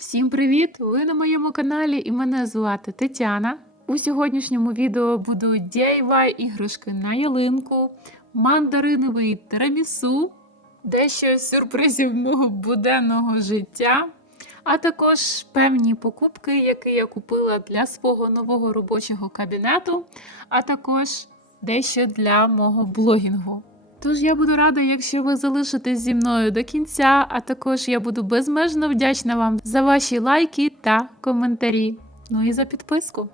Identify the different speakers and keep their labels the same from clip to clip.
Speaker 1: Всім привіт! Ви на моєму каналі і мене звати Тетяна. У сьогоднішньому відео будуть DIY іграшки на ялинку, мандариновий тирамісу, дещо сюрпризів мого буденного життя, а також певні покупки, які я купила для свого нового робочого кабінету, а також дещо для мого блогінгу. Тож я буду рада, якщо ви залишитесь зі мною до кінця, а також я буду безмежно вдячна вам за ваші лайки та коментарі. Ну і за підписку.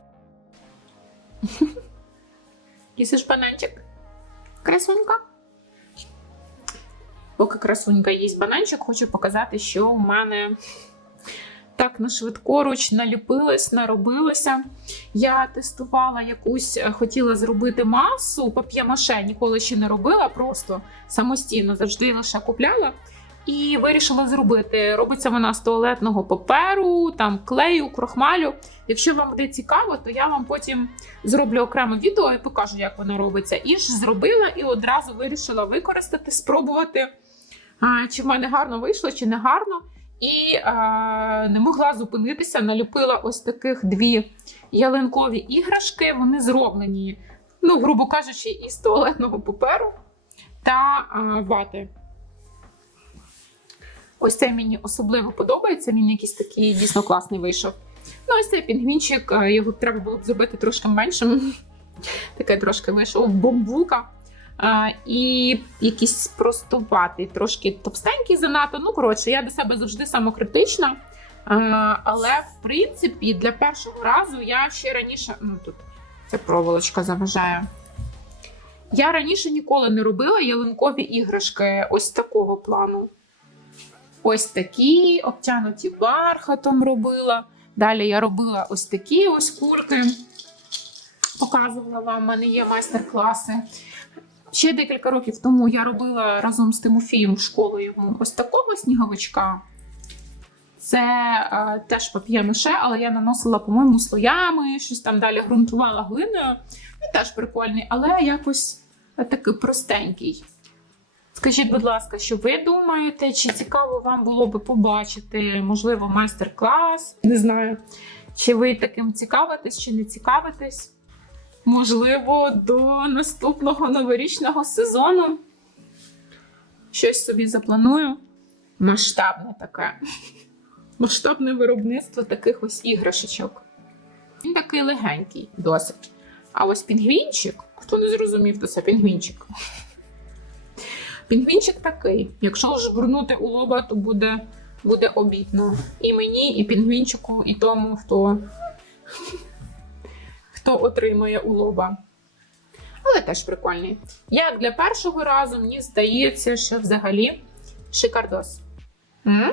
Speaker 1: Їсиш бананчик? Красунька? Поки красунька їсть бананчик, хочу показати, що у мене так на швидкоруч наліпилось, наробилося. Я тестувала якусь, е, хотіла зробити масу пап'є-маше, ніколи ще не робила, просто самостійно завжди лише купляла. І вирішила зробити. Робиться вона з туалетного паперу, там клею, крохмалю. Якщо вам буде цікаво, то я вам потім зроблю окреме відео і покажу, як вона робиться. І ж зробила і одразу вирішила використати, спробувати, чи в мене гарно вийшло, чи не гарно. І а, не могла зупинитися, наліпила ось таких дві ялинкові іграшки. Вони зроблені, ну, грубо кажучи, із туалетного паперу та а, вати. Ось це мені особливо подобається. Він якийсь такий дійсно класний вийшов. Ну, ось цей пінгвінчик, його треба було б зробити трошки меншим. Таке трошки вийшов бомбулка. А, і якийсь простуватий, трошки товстенький занадто. Ну, коротше, я до себе завжди самокритична. А, але, в принципі, для першого разу я ще раніше. Ну, тут ця проволочка заважає. Я раніше ніколи не робила ялинкові іграшки ось такого плану. Ось такі, обтянуті бархатом робила. Далі я робила ось такі ось кульки. Показувала вам, в мене є майстер-класи. Ще декілька років тому я робила разом з Тимофієм в школу ось такого сніговичка. Це е, теж пап'є-маше, але я наносила, по-моєму, слоями, щось там далі ґрунтувала глиною. Він теж прикольний, але якось такий простенький. Скажіть, будь ласка, що ви думаєте? Чи цікаво вам було би побачити, можливо, майстер-клас? Не знаю. Чи ви таким цікавитесь, чи не цікавитесь? Можливо, до наступного новорічного сезону щось собі запланую. Масштабне таке. Масштабне виробництво таких ось іграшечок. Він такий легенький, досить. А ось пінгвінчик, хто не зрозумів, то це пінгвінчик. Пінгвінчик такий. Якщо ж вернути у лоба, то буде, буде обідно. І мені, і пінгвінчику, і тому, хто хто отримує у лоба. Але теж прикольний. Як для першого разу, мені здається, що взагалі шикардос. М?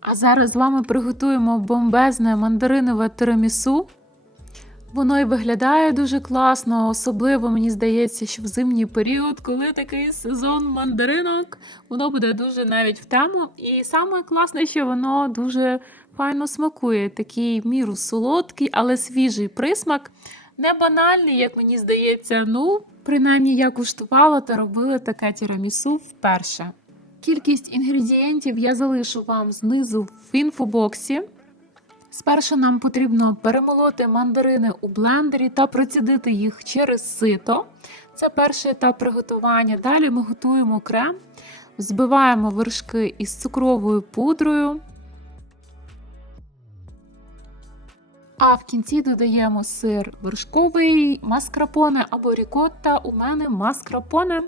Speaker 1: А зараз з вами приготуємо бомбезне мандаринове тирамісу. Воно і виглядає дуже класно, особливо мені здається, що в зимній період, коли такий сезон мандаринок, воно буде дуже навіть в тему. І саме класне, що воно дуже файно смакує. Такий міру солодкий, але свіжий присмак. Не банальний, як мені здається. Ну, принаймні, я куштувала та робила таке тірамісу вперше. Кількість інгредієнтів я залишу вам знизу в інфобоксі. Спершу нам потрібно перемолоти мандарини у блендері та процідити їх через сито. Це перший етап приготування. Далі ми готуємо крем, збиваємо вершки із цукровою пудрою. А в кінці додаємо сир вершковий, маскарпоне або рікотта. У мене маскарпоне.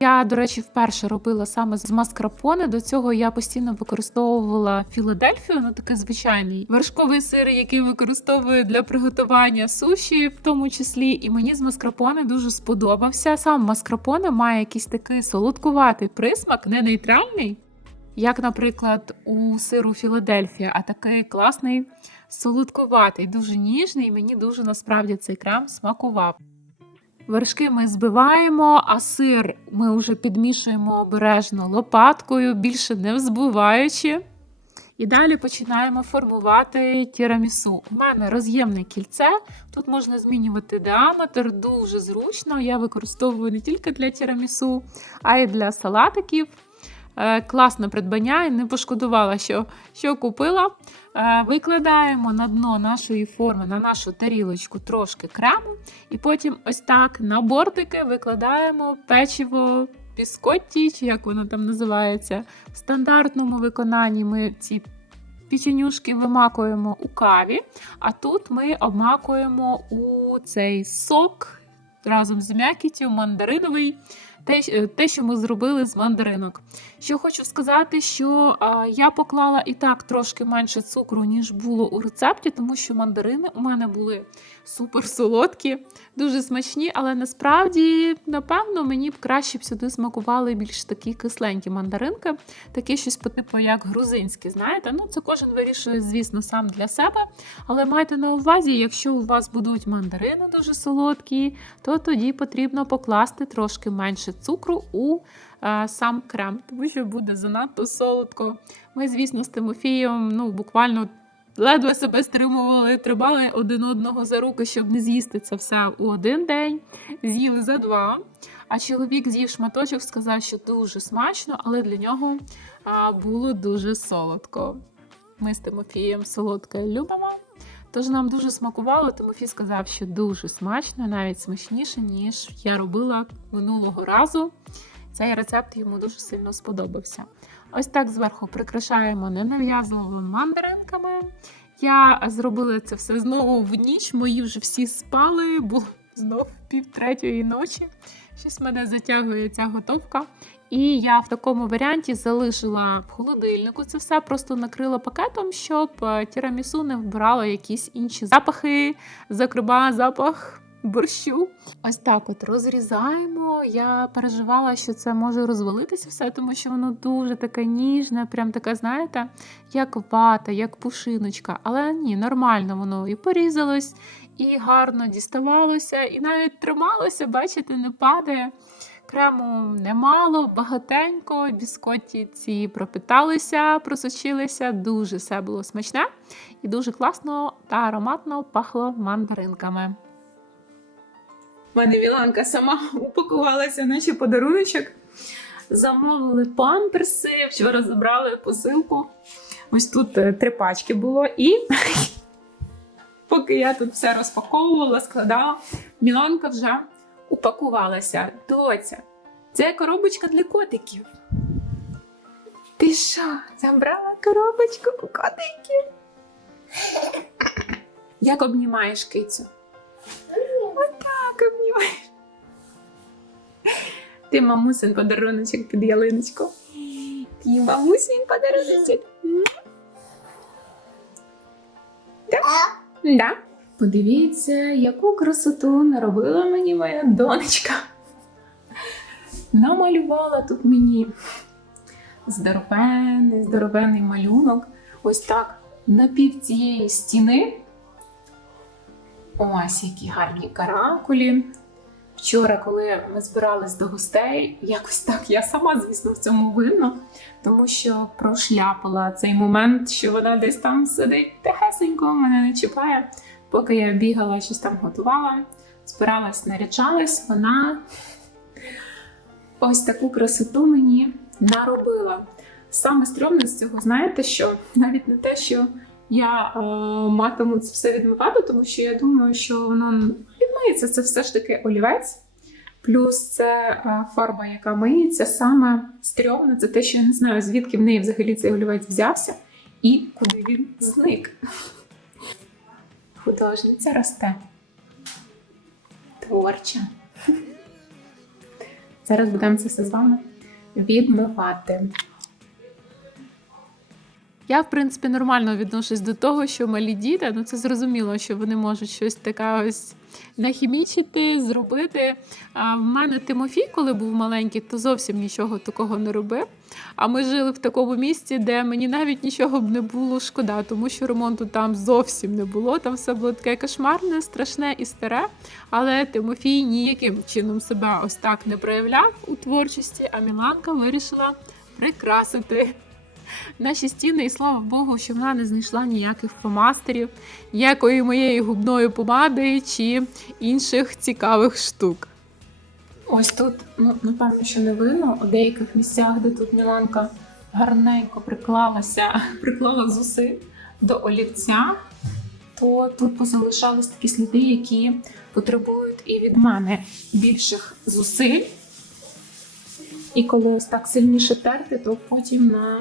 Speaker 1: Я, до речі, вперше робила саме з маскарпоне. До цього я постійно використовувала Філадельфію, ну такий звичайний вершковий сир, який використовую для приготування суші, в тому числі. І мені з маскарпоне дуже сподобався. Сам маскарпоне має якийсь такий солодкуватий присмак, не нейтральний, як, наприклад, у сиру Філадельфія, а такий класний солодкуватий, дуже ніжний. І мені дуже насправді цей крем смакував. Вершки ми збиваємо, а сир ми вже підмішуємо обережно лопаткою, більше не взбиваючи. І далі починаємо формувати тірамісу. У мене роз'ємне кільце. Тут можна змінювати діаметр, дуже зручно. Я використовую не тільки для тірамісу, а й для салатиків. Е, класне придбання і не пошкодувала, що, що купила. Е, викладаємо на дно нашої форми, на нашу тарілочку трошки крему, і потім ось так на бортики викладаємо печиво біскотті, чи як воно там називається. В стандартному виконанні ми ці печенюшки вимакуємо у каві, а тут ми обмакуємо у цей сок разом з м'якіттю мандариновий. Те, що ми зробили з мандаринок. Що хочу сказати, що а, я поклала і так трошки менше цукру, ніж було у рецепті, тому що мандарини у мене були супер солодкі, дуже смачні, але насправді, напевно, мені б краще б сюди смакували більш такі кисленькі мандаринки, такі щось по типу як грузинські. Знаєте, ну це кожен вирішує, звісно, сам для себе. Але майте на увазі, якщо у вас будуть мандарини дуже солодкі, то тоді потрібно покласти трошки менше цукру у сам крем, тому що буде занадто солодко. Ми, звісно, з Тимофієм ну, буквально ледве себе стримували, тримали один одного за руки, щоб не з'їсти це все у один день, з'їли за два. А чоловік з'їв шматочок, сказав, що дуже смачно, але для нього було дуже солодко. Ми з Тимофієм солодке любимо. Тож нам дуже смакувало. Тимофій сказав, що дуже смачно, навіть смачніше, ніж я робила минулого разу. Цей рецепт йому дуже сильно сподобався. Ось так зверху прикрашаємо ненав'язливими мандаринками. Я зробила це все знову в ніч. Мої вже всі спали, бо знов пів третьої ночі. Щось мене затягує ця готовка. І я в такому варіанті залишила в холодильнику це все, просто накрила пакетом, щоб е, тірамісу не вбирало якісь інші запахи, зокрема, запах борщу. Ось так от розрізаємо. Я переживала, що це може розвалитися все, тому що воно дуже таке ніжне, прям таке, знаєте, як вата, як пушиночка. Але ні, нормально воно і порізалось, і гарно діставалося, і навіть трималося, бачите, не падає. Крему немало, багатенько, біскотті ці пропиталися, просочилися. Дуже все було смачне і дуже класно та ароматно пахло мандаринками. У мене Міланка сама упакувалася, наче подаруночок. Замовили памперси, вчора забрали посилку. Ось тут е, три пачки було. І поки я тут все розпаковувала, складала, Міланка вже упакувалася. Доця, це коробочка для котиків. Ти що, забрала коробочку у котиків? Як обнімаєш кицю? Отак обнімаєш. Ти мамусин подаруночок під ялиночку. Ти мамусин подаруночок. Да? Да. Подивіться, яку красоту наробила мені моя донечка. Намалювала тут мені здоровенний, здоровенний малюнок. Ось так на пів цієї стіни. Ось які гарні каракулі. Вчора, коли ми збирались до гостей, якось так я сама, звісно, в цьому винна, тому що прошляпала цей момент, що вона десь там сидить тихесенько, мене не чіпає. Поки я бігала, щось там готувала, збиралась, наряджалась, вона ось таку красоту мені наробила. Саме стрьомне з цього, знаєте, що навіть не те, що я е, матиму це все відмивати, тому що я думаю, що воно відмиється. Це все ж таки олівець. Плюс це е, фарба, яка миється, саме стрьомне, це те, що я не знаю, звідки в неї взагалі цей олівець взявся і куди він зник. Художниця росте. Творча. Зараз будемо це все з вами відмивати. Я, в принципі, нормально відношусь до того, що малі діти, ну це зрозуміло, що вони можуть щось таке ось нахімічити, зробити. А в мене Тимофій, коли був маленький, то зовсім нічого такого не робив. А ми жили в такому місці, де мені навіть нічого б не було шкода, тому що ремонту там зовсім не було. Там все було таке кошмарне, страшне і старе. Але Тимофій ніяким чином себе ось так не проявляв у творчості, а Міланка вирішила прикрасити наші стіни, і слава Богу, що вона не знайшла ніяких фломастерів, ніякої моєї губної помади чи інших цікавих штук. Ось тут, ну, напевно, що не видно, у деяких місцях, де тут Міланка гарненько приклалася, приклала зусиль до олівця, то тут позалишались такі сліди, які потребують і від мене більших зусиль. І коли ось так сильніше терти, то потім на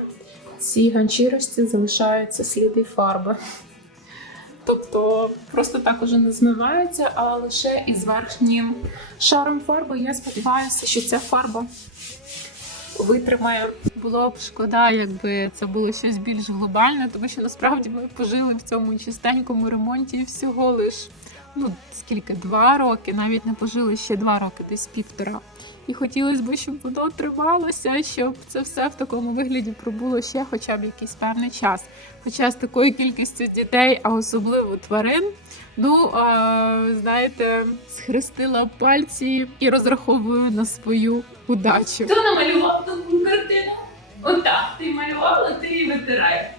Speaker 1: цій ганчірості залишаються сліди фарби. Тобто просто так уже не змивається, а лише із верхнім шаром фарби. Я сподіваюся, що ця фарба витримає. Було б шкода, якби це було щось більш глобальне, тому що насправді ми пожили в цьому чистенькому ремонті всього лиш ну скільки два роки, навіть не пожили ще два роки, десь півтора. І хотілося б, щоб воно трималося, щоб це все в такому вигляді пробуло ще хоча б якийсь певний час. Хоча з такою кількістю дітей, а особливо тварин, ну а, знаєте, схрестила пальці і розраховую на свою удачу.
Speaker 2: Хто намалював таку картину? Отак, ти малювала, ти її витирай.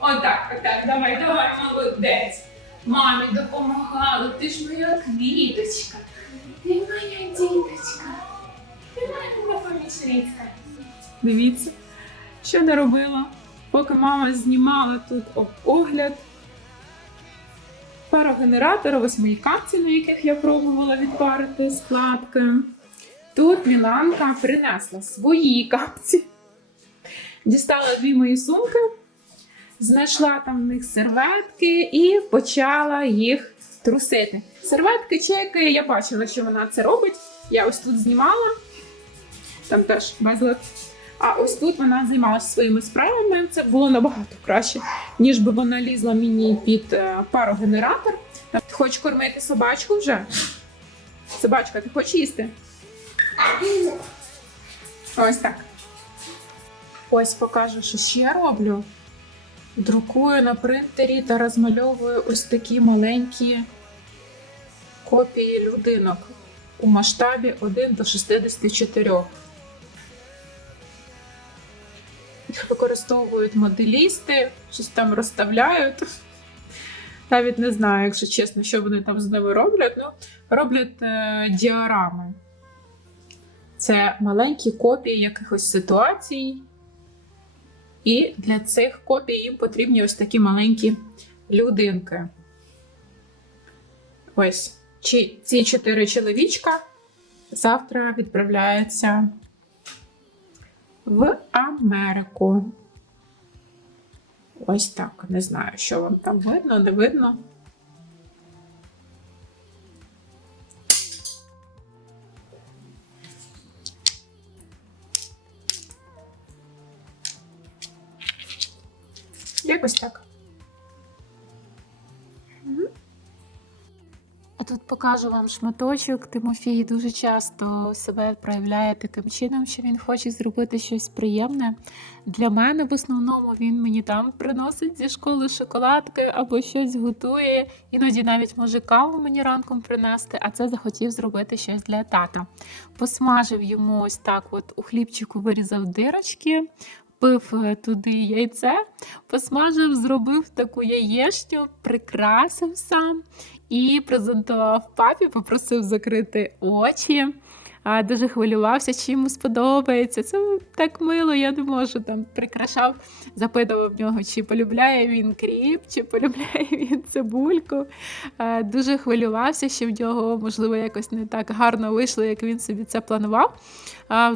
Speaker 2: Отак, отак, давай, давай, молодець. Мамі допомагала, ти ж моя квіточка. Ти моя діточка. Ти моя помічниця.
Speaker 1: Дивіться, що не робила, поки мама знімала тут огляд парогенератора, ось мої капці, на яких я пробувала відпарити складки. Тут Міланка принесла свої капці, дістала дві мої сумки, знайшла там в них серветки і почала їх трусити. Серветки, чеки, я бачила, що вона це робить. Я ось тут знімала, там теж безлад. А ось тут вона займалася своїми справами. Це було набагато краще, ніж би вона лізла мені під е, парогенератор. Ти хочеш кормити собачку вже? Собачка, ти хочеш їсти? Ось так. Ось покажу, що ще роблю. Друкую на принтері та розмальовую ось такі маленькі копії людинок у масштабі 1 до 64. Їх використовують моделісти, щось там розставляють. Навіть не знаю, якщо чесно, що вони там з ними роблять. Ну, роблять е, діарами. Це маленькі копії якихось ситуацій. І для цих копій їм потрібні ось такі маленькі людинки. Ось чи ці чотири чоловічка завтра відправляються в Америку. Ось так. Не знаю, що вам там видно, не видно. Якось так. А тут покажу вам шматочок. Тимофій дуже часто себе проявляє таким чином, що він хоче зробити щось приємне. Для мене в основному він мені там приносить зі школи шоколадки або щось готує. Іноді навіть може каву мені ранком принести, а це захотів зробити щось для тата. Посмажив йому ось так: от у хлібчику вирізав дирочки. Пив е, туди яйце, посмажив, зробив таку яєчню, прикрасив сам і презентував папі, попросив закрити очі. А, Дуже хвилювався, чи йому сподобається. Це так мило, я не можу там прикрашав, запитував нього, чи полюбляє він кріп, чи полюбляє він цибульку. А, Дуже хвилювався, що в нього, можливо, якось не так гарно вийшло, як він собі це планував. А,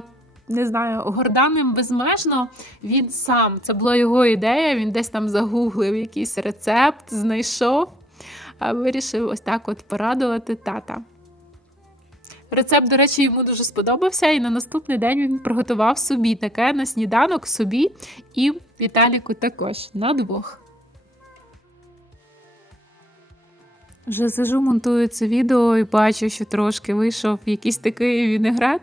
Speaker 1: не знаю, горданим безмежно він сам. Це була його ідея. Він десь там загуглив якийсь рецепт, знайшов, вирішив ось так от порадувати тата. Рецепт, до речі, йому дуже сподобався, і на наступний день він приготував собі таке на сніданок собі і Віталіку також на двох. Вже сижу, монтую це відео і бачу, що трошки вийшов якийсь такий вінегрет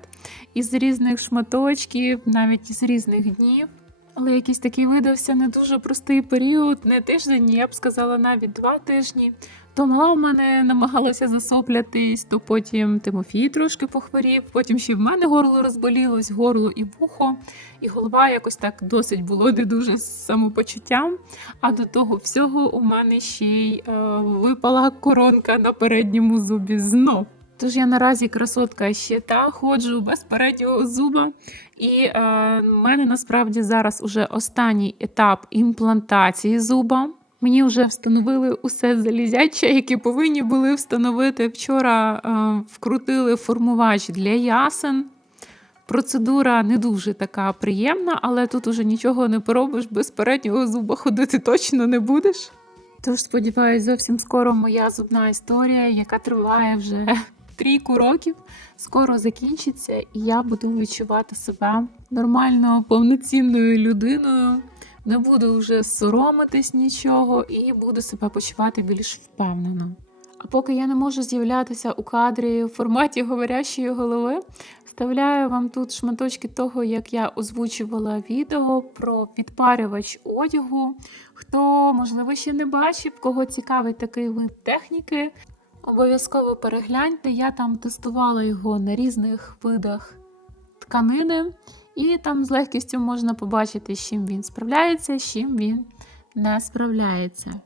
Speaker 1: із різних шматочків, навіть із різних днів. Але якийсь такий видався не дуже простий період, не тиждень, я б сказала, навіть два тижні. То мала в мене намагалася засоплятись, то потім Тимофій трошки похворів, потім ще в мене горло розболілось, горло і вухо, і голова якось так досить було не дуже з самопочуттям. А до того всього у мене ще й е, випала коронка на передньому зубі знов. Тож я наразі красотка ще та ходжу без переднього зуба. І е, мене насправді зараз уже останній етап імплантації зуба. Мені вже встановили усе залізяче, яке повинні були встановити. Вчора е, вкрутили формувач для ясен. Процедура не дуже така приємна, але тут уже нічого не поробиш, без переднього зуба ходити точно не будеш. Тож сподіваюся, зовсім скоро моя зубна історія, яка триває вже трійку років, скоро закінчиться, і я буду відчувати себе нормально, повноцінною людиною. Не буду вже соромитись нічого і буду себе почувати більш впевнено. А поки я не можу з'являтися у кадрі в форматі говорящої голови, вставляю вам тут шматочки того, як я озвучувала відео про підпарювач одягу. Хто, можливо, ще не бачив, кого цікавить такий вид техніки, обов'язково перегляньте. Я там тестувала його на різних видах тканини, і там з легкістю можна побачити, з чим він справляється, з чим він не справляється.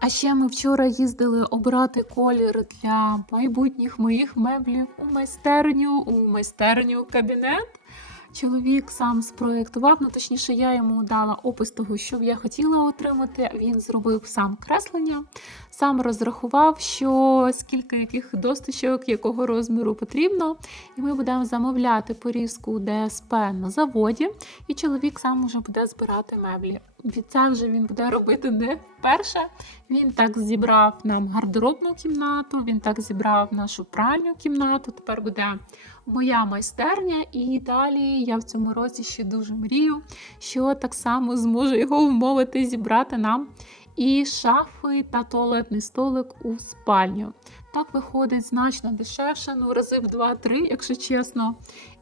Speaker 1: А ще ми вчора їздили обрати колір для майбутніх моїх меблів у майстерню, у майстерню кабінет. Чоловік сам спроєктував, ну точніше, я йому дала опис того, що б я хотіла отримати. Він зробив сам креслення, сам розрахував, що скільки яких досточок, якого розміру потрібно. І ми будемо замовляти порізку ДСП на заводі, і чоловік сам уже буде збирати меблі. Від це вже він буде робити не вперше. Він так зібрав нам гардеробну кімнату, він так зібрав нашу пральню кімнату. Тепер буде моя майстерня, і далі я в цьому році ще дуже мрію, що так само зможу його вмовити зібрати нам і шафи та туалетний столик у спальню. Так виходить значно дешевше, ну рази в 2-3, якщо чесно.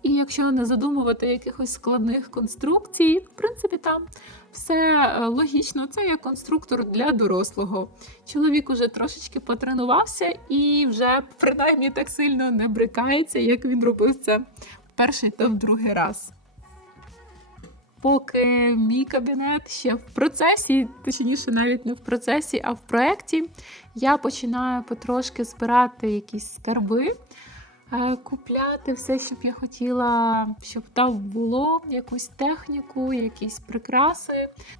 Speaker 1: І якщо не задумувати якихось складних конструкцій, в принципі, там все е, логічно. Це є конструктор для дорослого. Чоловік уже трошечки потренувався і вже принаймні так сильно не брикається, як він робив це в перший та в другий раз. Поки мій кабінет ще в процесі, точніше, навіть не в процесі, а в проєкті, я починаю потрошки збирати якісь скарби, е, купляти все, що б я хотіла, щоб там було, якусь техніку, якісь прикраси.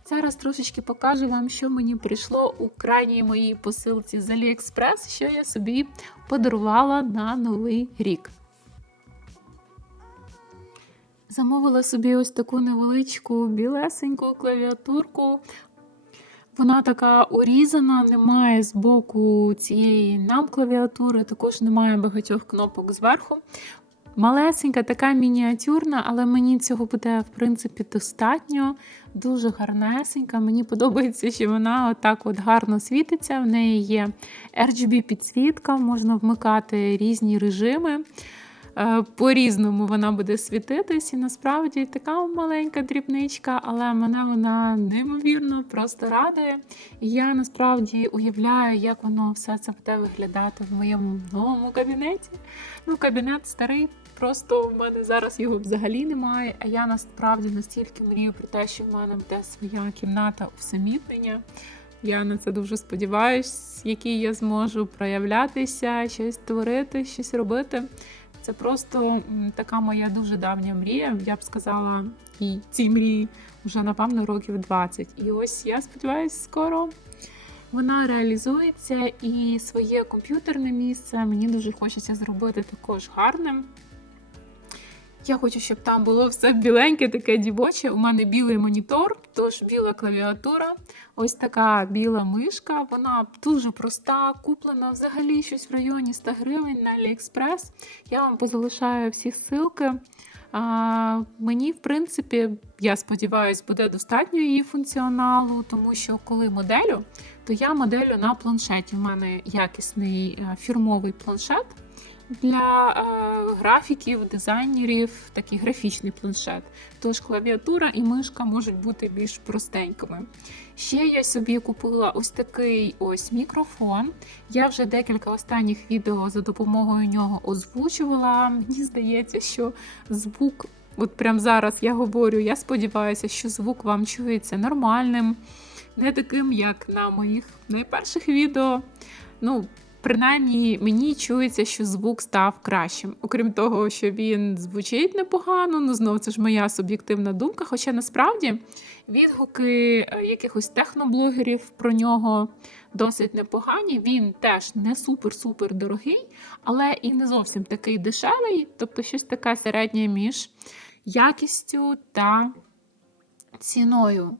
Speaker 1: Зараз трошечки покажу вам, що мені прийшло у крайній моїй посилці з AliExpress, що я собі подарувала на Новий рік. Замовила собі ось таку невеличку білесеньку клавіатурку. Вона така урізана, немає з боку цієї нам клавіатури, також немає багатьох кнопок зверху. Малесенька, така мініатюрна, але мені цього буде, в принципі, достатньо. Дуже гарнесенька. Мені подобається, що вона отак от гарно світиться. В неї є RGB-підсвітка, можна вмикати різні режими. Е, По-різному вона буде світитись, і насправді така маленька дрібничка, але мене вона неймовірно просто радує. І я насправді уявляю, як воно все це буде виглядати в моєму новому кабінеті. Ну, кабінет старий, просто в мене зараз його взагалі немає. А я насправді настільки мрію про те, що в мене буде своя кімната усамітнення. Я на це дуже сподіваюсь, якій я зможу проявлятися, щось творити, щось робити. Це просто така моя дуже давня мрія. Я б сказала, і ці мрії вже напевно років 20. І ось я сподіваюся, скоро вона реалізується і своє комп'ютерне місце мені дуже хочеться зробити також гарним. Я хочу, щоб там було все біленьке, таке дівоче. У мене білий монітор, тож біла клавіатура, ось така біла мишка. Вона дуже проста, куплена взагалі щось в районі 100 гривень на AliExpress. Я вам позалишаю всі ссылки. А, мені, в принципі, я сподіваюся, буде достатньо її функціоналу, тому що коли моделю, то я моделю на планшеті. У мене якісний е, фірмовий планшет для е, графіків, дизайнерів, такий графічний планшет. Тож клавіатура і мишка можуть бути більш простенькими. Ще я собі купила ось такий ось мікрофон. Я вже декілька останніх відео за допомогою нього озвучувала. Мені здається, що звук, от прямо зараз я говорю, я сподіваюся, що звук вам чується нормальним, не таким, як на моїх найперших відео. Ну, Принаймні, мені чується, що звук став кращим. Окрім того, що він звучить непогано, ну знову це ж моя суб'єктивна думка. Хоча насправді відгуки е, якихось техноблогерів про нього досить непогані. Він теж не супер-супер дорогий, але і не зовсім такий дешевий, тобто щось таке середнє між якістю та ціною.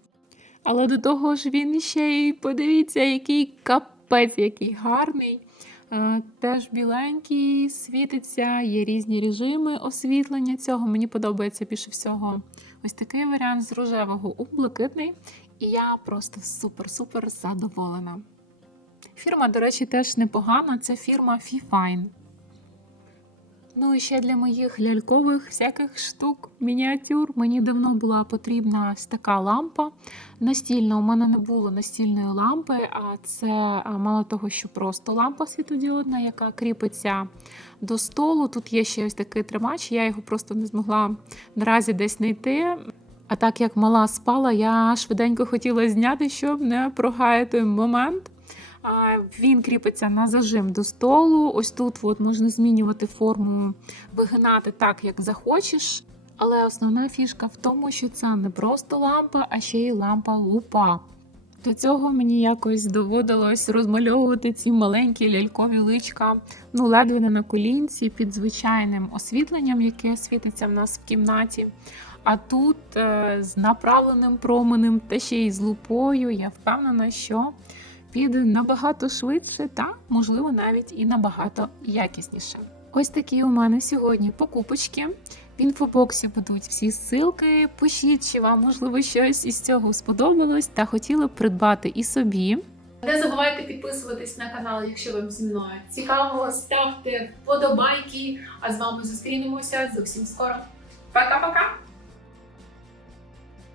Speaker 1: Але до того ж він ще й подивіться, який капець, який гарний. Е, Теж біленький, світиться, є різні режими освітлення цього. Мені подобається більше всього ось такий варіант з рожевого у блакитний. І я просто супер-супер задоволена. Фірма, до речі, теж непогана. Це фірма Fifine. Ну і ще для моїх лялькових всяких штук, мініатюр. Мені давно була потрібна ось така лампа. Настільна у мене не було настільної лампи, а це мало того, що просто лампа світодіодна, яка кріпиться до столу. Тут є ще ось такий тримач, я його просто не змогла наразі десь знайти. А так як мала спала, я швиденько хотіла зняти, щоб не прогаяти момент. Він кріпиться на зажим до столу. Ось тут от можна змінювати форму, вигинати так, як захочеш. Але основна фішка в тому, що це не просто лампа, а ще й лампа лупа. До цього мені якось доводилось розмальовувати ці маленькі лялькові личка, ну ледве не на колінці під звичайним освітленням, яке світиться в нас в кімнаті. А тут е, з направленим променем та ще й з лупою, я впевнена, що піде набагато швидше та, можливо, навіть і набагато якісніше. Ось такі у мене сьогодні покупочки. В інфобоксі будуть всі ссылки. Пишіть, чи вам можливо щось із цього сподобалось та хотіли б придбати і собі.
Speaker 2: Не забувайте підписуватись на канал, якщо вам зі мною цікаво. Ставте вподобайки. А з вами зустрінемося зовсім скоро. Пока-пока!